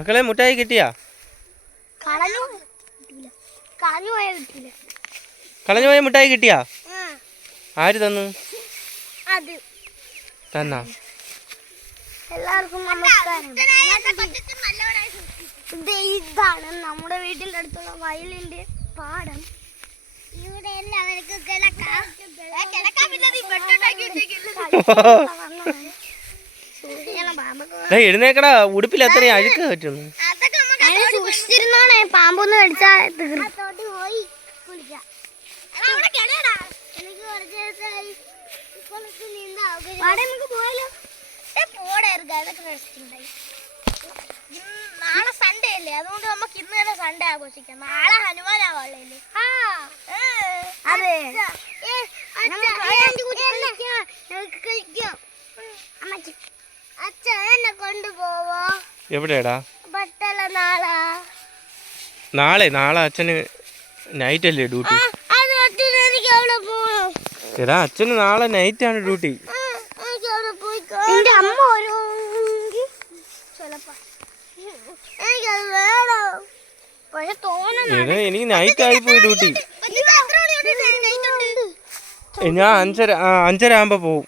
മക്കളെ മുട്ടായി കിട്ടിയാ? കളഞ്ഞു പോയ മുട്ടായി കിട്ടിയാ? ആര് തന്നു? തന്നാ? എല്ലാവർക്കും നമസ്കാരം. ഇതാണ് നമ്മുടെ വീട്ടിന്റെ അടുത്തുള്ള വയലിന്റെ പാടം. ഇവിടെ എല്ലാവർക്കും എഴുന്നേക്കടാ, ഉടുപ്പിൽ അത്രയും അഴുക്ക് പറ്റുന്നു. സൂക്ഷിച്ചിരുന്നോണേ, പാമ്പൊന്ന് കടിച്ചാ നാളെ സൺഡേ അല്ലേ, അതുകൊണ്ട് നമുക്ക് ഇന്ന് തന്നെ സൺഡേ ആഘോഷിക്കാം. നാളെ ഹനുമാനാവല്ലേ? അച്ഛ എന്നെ കൊണ്ടുപോവോ? എവിടെയാടാ? ബട്ടല. നാളെ അച്ഛന് നൈറ്റ് അല്ലേ ഡ്യൂട്ടി? എടാ, അച്ഛന് നാളെ നൈറ്റ് ആണ് ഡ്യൂട്ടി. എന്റെ അമ്മ എനിക്ക് നൈറ്റ് ആയി പോയി ഡ്യൂട്ടി. ഞാൻ 5:30 ആകുമ്പോ പോവും.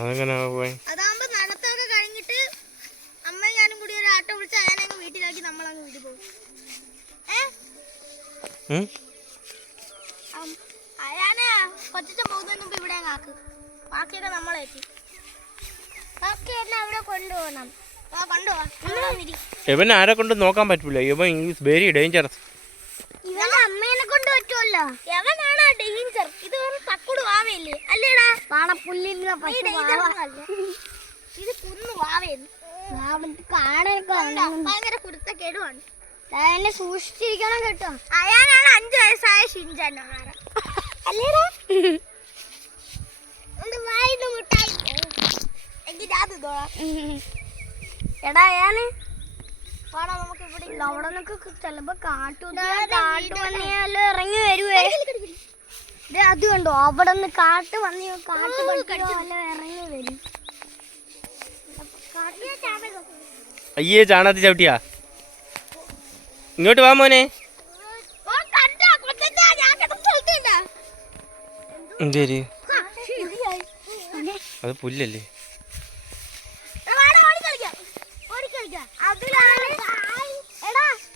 അതെങ്ങനെ പോയി? അതാകുമ്പോ നടത്തൊക്കെ കഴിഞ്ഞിട്ട് അമ്മയും ഞാനും കൂടി ഒരു ആട്ടോ വിളിച്ച് അയാനെ വീട്ടിലാക്കി നമ്മളങ്ങ് വീട്ടിൽ പോകും. അയാനെ കൊച്ചിച്ച പോകുന്നതിന് മുമ്പ് ഇവിടെ ആക്ക്. ബാക്കിയൊക്കെ നമ്മളേറ്റി. ബാക്കി എന്നെ അവിടെ കൊണ്ടുപോകണം. ഇവൻ ആരെ കൊണ്ട് നോക്കാൻ പറ്റൂല. ഇവൻ ഈസ് വെരി ഡേഞ്ചറസ്. ഇവന്റെ അമ്മേനെ കൊണ്ട് പറ്റുമല്ലോ. എവനാണ് ഡേഞ്ചർ. ഇത് വെറും തക്കുട് വാവയല്ലേ അല്ലേടാ? പാണപ്പുല്ലിന്റെ ഇത് കുന്നു വാവയെന്ന് ഭയങ്കര കുരുത്തക്കേടുമാണ്. എന്നെ സൂക്ഷിച്ചിരിക്കണം കേട്ടോ. അയാളാണ് 5 വയസ്സായ ഷിൻചാൻ അല്ലേടാ? മുട്ടായി എടാ അയാന് നമുക്ക് ഇവിടെ അവിടെ നിന്നൊക്കെ ചിലപ്പോ കാട്ടുപന്നിയാലോ ഇറങ്ങി വരുവേ. അത് കണ്ടോ, അവിടെ നിന്ന് കാട്ടുപന്നിയോ കാട്ടുപന്നിയോ ഇറങ്ങി വരും. അയ്യേ, ചാണകത്തി ചവിട്ടിയാ? ഇങ്ങോട്ട് വാ മോനെ. എന്തേരി? അത് പുല്ലല്ലേ?